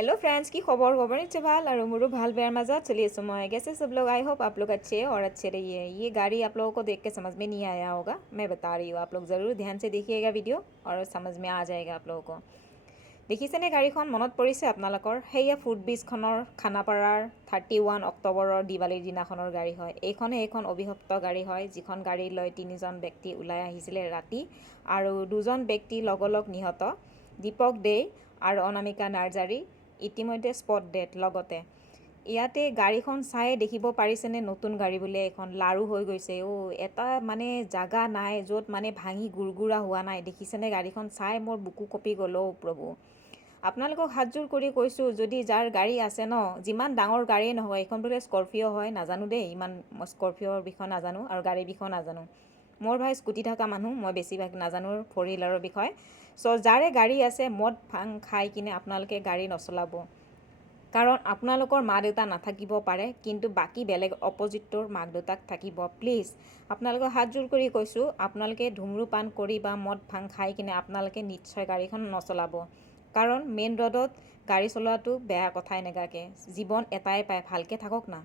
Hello friends की खबर नीचे भाल और मोरो भाल बेर मजात चलिए समय कैसे सब लोग। आई होप आप लोग अच्छे और अच्छे रहिए। ये गाड़ी आप लोगों को देख के समझ में नहीं आया होगा, मैं बता रही हूँ। आप लोग ज़रूर ध्यान से देखिएगा वीडियो और समझ में आ जाएगा आप लोगों को। দেখিছেনে গাড়ীখন মনত পৰিছে আপোনালোকৰ? সেয়া ফুড ব্ৰিজখনৰ খানাপাৰাৰ 31 অক্টোবৰৰ দিৱালীৰ দিনাখনৰ গাড়ী হয়। এইখন অভিশপ্ত গাড়ী হয়, যিখন গাড়ী লৈ 3জন ব্যক্তি ওলাই আহিছিলে ৰাতি আৰু 2জন ব্যক্তি লগলগ নিহত। দীপক দে আৰু অনামিকা নাৰ্জাৰী ইতিমধ্যে স্পট ডেড। লগতে ইয়াতে গাড়ীখন চাই দেখিব পাৰিছেনে নতুন গাড়ী বোলে এখন লাৰু হৈ গৈছে। এটা মানে জাগা নাই য'ত মানে ভাঙি গুৰগুৰা হোৱা নাই। দেখিছেনে গাড়ীখন চাই মোৰ বুকু কঁপি গ'ল। প্ৰভু, আপোনালোকক হাতযোৰ কৰি কৈছোঁ, যদি যাৰ গাড়ী আছে ন, যিমান ডাঙৰ গাড়ীয়ে নহয়, এইখন বোলে স্কৰপিঅ' হয়, নাজানো দেই, ইমান স্কৰপিঅ'ৰ বিষয়ে নাজানো আৰু গাড়ীৰ বিষয়ে নাজানো। মোৰ ভাই স্কুটি থকা মানুহ, মই বেছিভাগ নাজানো ফ'ৰ হুইলাৰৰ বিষয়ে। চ' যাৰে গাড়ী আছে মদ ভাং খাই কিনে আপোনালোকে গাড়ী নচলাব, কাৰণ আপোনালোকৰ মা দেউতা নাথাকিব পাৰে, কিন্তু বাকী বেলেগ অপজিটৰ মাক দেউতাক থাকিব। প্লিজ আপোনালোকক হাতযোৰ কৰি কৈছোঁ, আপোনালোকে ধূম্ৰপান কৰি বা মদ ভাং খাই কিনে আপোনালোকে নিশ্চয় গাড়ীখন নচলাব, কাৰণ মেইন ৰোডত গাড়ী চলোৱাটো বেয়া কথাই নেগাকে। জীৱন এটাই পায়, ভালকৈ থাকক না।